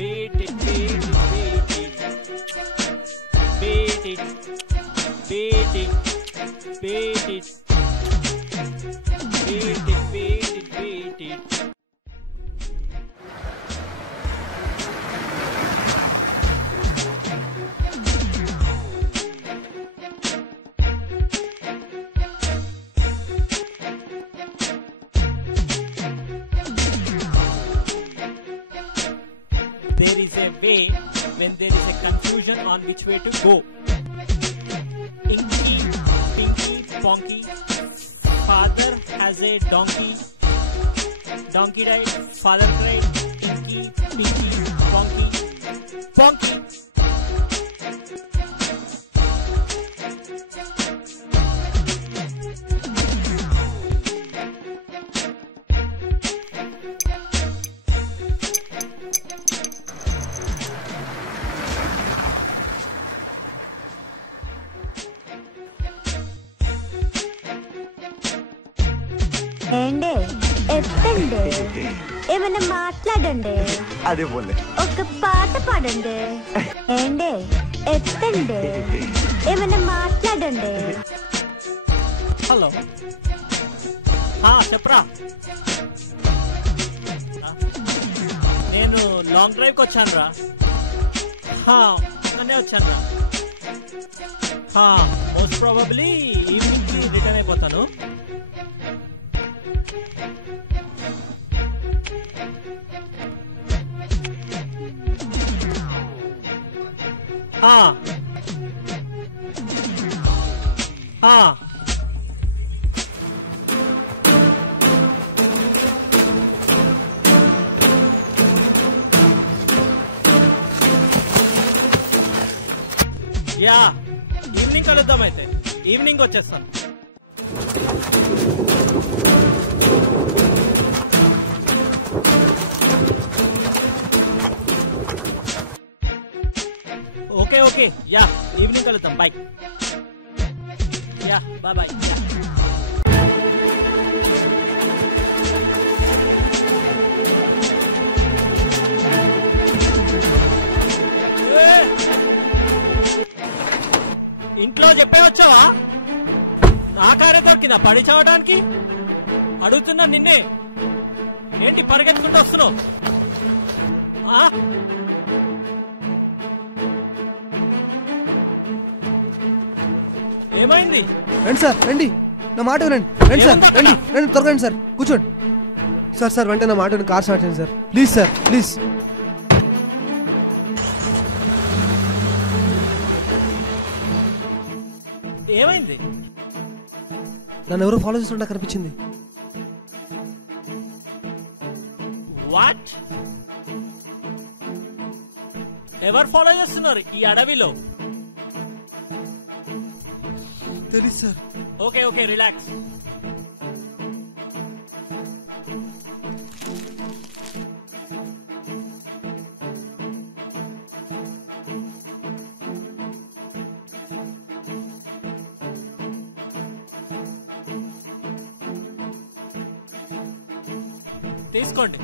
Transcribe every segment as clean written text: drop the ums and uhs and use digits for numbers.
beat it, beat it, beat it, beat it, beat it, beat it, beat it, beat it. There is a way when there is a confusion on which way to go. Inky, Pinky, Ponky. Father has a donkey. Donkey died. Father cried. Inky, Pinky, Ponky. Ponky. ఏండే ఎత్తండి ఏమైనా మాట్లాడండి అదే బోలే ఒక పాట పాడండి ఏండే ఎత్తండి ఏమైనా మాట్లాడండి హలో చెప్పరా నేను లాంగ్ డ్రైవ్కి వచ్చాను రా అనే వచ్చాను రా మోస్ట్ ప్రాబబ్లీ ఈవినింగ్కి రిటర్న్ అయిపోతాను యా ఈవినింగ్ కలుద్దాం అయితే ఈవినింగ్ వచ్చేస్తాను ఓకే ఓకే యా ఈవినింగ్ కలుద్దాం bye yeah bye bye yeah ఇంట్లో చెప్పే వచ్చావా నా కారే దొరికిందా పడి చావడానికి అడుగుతున్నా నిన్నే ఏంటి పరిగెత్తుకుంటూ వస్తున్నావు ఏమైంది రండి సార్ రండి నా మాట వినండి రండి సార్ రండి రండి త్వరగండి సార్ కూర్చోండి సార్ సార్ వెంటనే నా మాట విని కార్ స్టార్ట్ చేయండి సార్ ప్లీజ్ సార్ ప్లీజ్ ఏమైంది నన్ను ఎవరు ఫాలో చేస్తుంటా కనిపించింది వాట్ ఎవరు ఫాలో చేస్తున్నారు ఈ అడవిలో తెలుసు సార్ ఓకే ఓకే రిలాక్స్ తీసుకోండి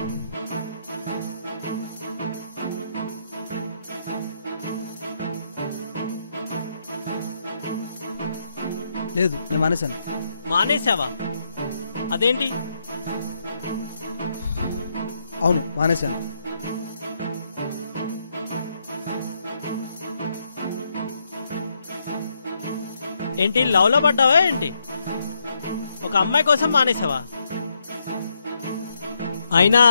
లేదు నేను మానేశాను మానేసావా అదేంటి అవును మానేశాను ఏంటి లవ్ లో పడ్డావా ఏంటి ఒక అమ్మాయి కోసం మానేసావా అయినా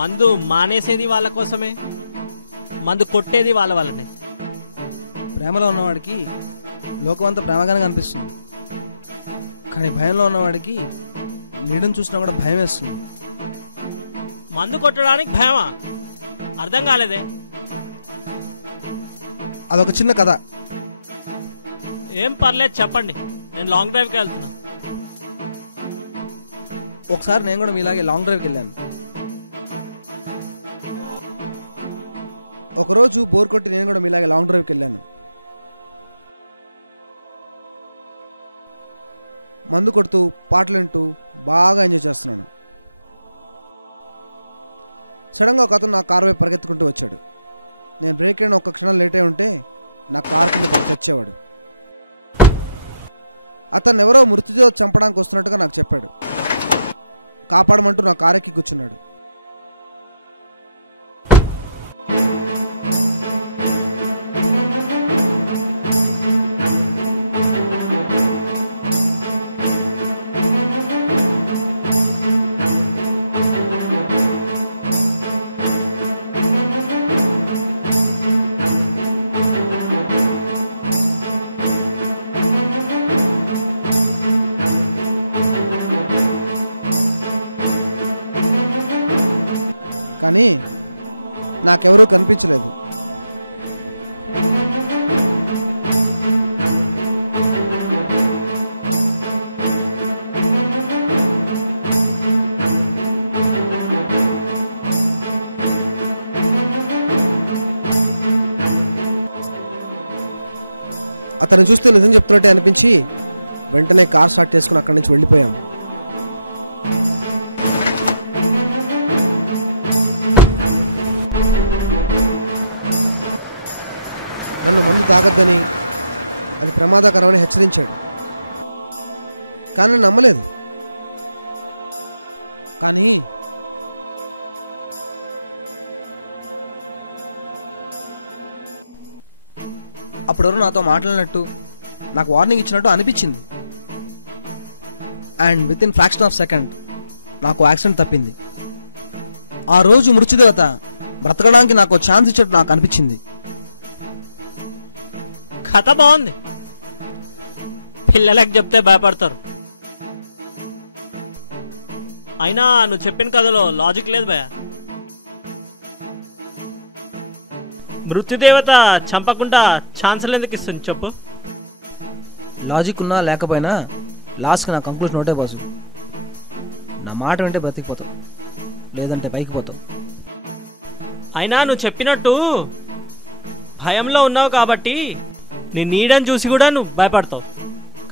మందు మానేసేది వాళ్ళ కోసమే మందు కొట్టేది వాళ్ళ వల్లనే ప్రేమలో ఉన్నవాడికి లోకం అంతా ప్రేమగానే కనిపిస్తుంది కానీ భయంలో ఉన్నవాడికి నీడను చూసినా కూడా భయం వేస్తుంది మందు కొట్టడానికి భయమా అర్థం కాలేదే అదొక చిన్న కథ ఏం పర్లేదు చెప్పండి నేను లాంగ్ డ్రైవ్కి వెళ్తున్నా ఒకసారి నేను కూడా మీలాగే లాంగ్ డ్రైవ్కి వెళ్ళాను ఒకరోజు బోర్ కొట్టి నేను కూడా మీలాగే లాంగ్ డ్రైవ్కి వెళ్ళాను మందు కొడుతూ పాటలు వింటూ బాగా ఎంజాయ్ చేస్తున్నాను సడన్ గా ఒక అతను నా కారు వైపు పరిగెత్తుకుంటూ వచ్చాడు. నేను బ్రేక్ అయిన ఒక్క క్షణం లేట్ అయి ఉంటే నా కారు వచ్చేవాడు. అతను ఎవరో మృత్యుదేవ చంపడానికి వస్తున్నట్టుగా నాకు చెప్పాడు. కాపాడమంటూ నా కారెక్కి కూర్చున్నాడు. నాకెవరో కనిపించలేదు. అతను చూస్తే నిజం చెప్తున్నట్టు అనిపించి వెంటనే కార్ స్టార్ట్ చేసుకుని అక్కడి నుంచి వెళ్ళిపోయాను. జాగ్రత్తని అది ప్రమాదకరమని హెచ్చరించాడు, కానీ నమ్మలేదు. కానీ అప్పుడెవరు నాతో మాట్లాడినట్టు నాకు వార్నింగ్ ఇచ్చినట్టు అనిపించింది. And with in fraction of second నాకు యాక్సిడెంట్ తప్పింది. ఆ రోజు మృత్యుదేవత బ్రతకడానికి నాకు ఛాన్స్ ఇచ్చినట్టు నాకు అనిపించింది. కథ బాగుంది. పిల్లలకు చెప్తే భయపడతారు. అయినా నువ్వు చెప్పిన కథలో లాజిక్ లేదు భయ. మృత్యుదేవత చంపకుండా ఛాన్సులు ఎందుకు ఇస్తుంది చెప్పు? లాజిక్ ఉన్నా లేకపోయినా లాస్ట్కి నా కంక్లూజన్ ఒకటే బాసు, నా మాట వింటే బ్రతికిపోతావు, లేదంటే పైకి పోతావు. అయినా నువ్వు చెప్పినట్టు భయంలో ఉన్నావు కాబట్టి నీ నీడని చూసి కూడా నువ్వు భయపడతావు.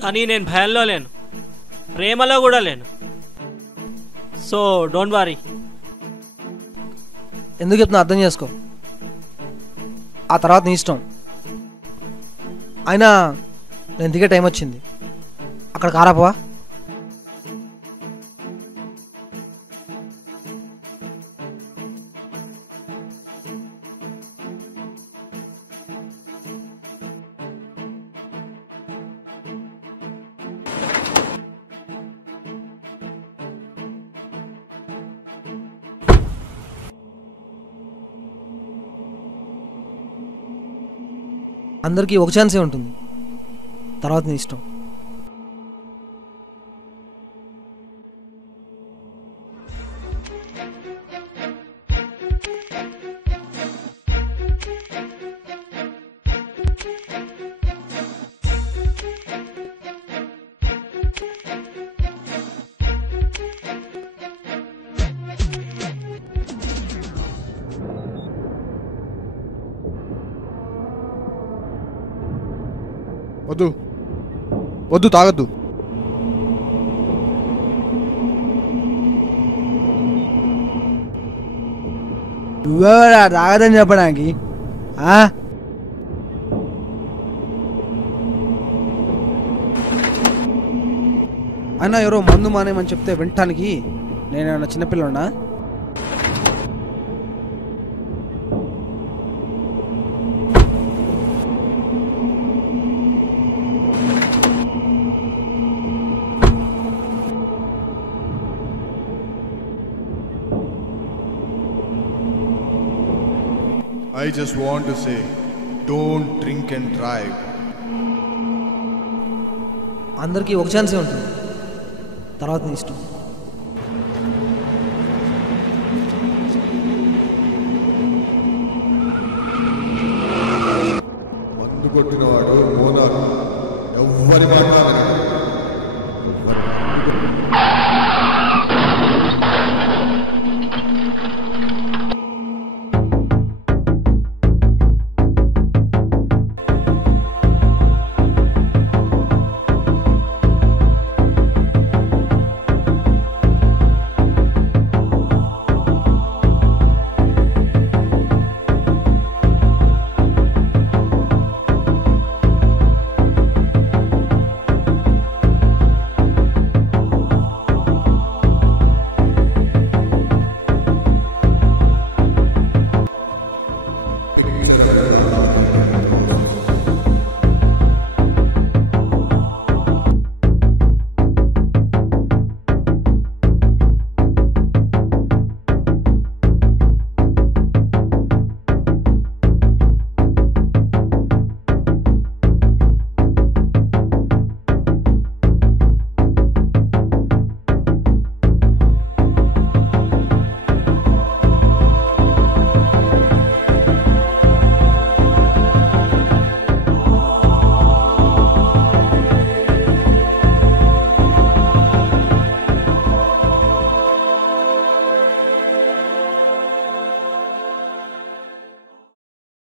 కానీ నేను భయంలో లేను, ప్రేమలో కూడా లేను. So don't worry. ఎందుకు చెప్తున్నా అర్థం చేసుకో, ఆ తర్వాత నీ ఇష్టం. అయినా నేను దిగే టైం వచ్చింది, అక్కడ కారాపవా? అందరికీ ఒక ఛాన్సే ఉంటుంది, తర్వాత నీ ఇష్టం. వద్దు వద్దు, తాగద్దు. నువ్వెవరా తాగదని చెప్పడానికి? అన్న ఎవరో మందు మానేమని చెప్తే వినటానికి నేనేమన్నా చిన్నపిల్లన్నా? I just want to say, don't drink and drive. అందరికీ ఒక ఛాన్సే ఉంటుంది, తర్వాత నీ ఇష్టం.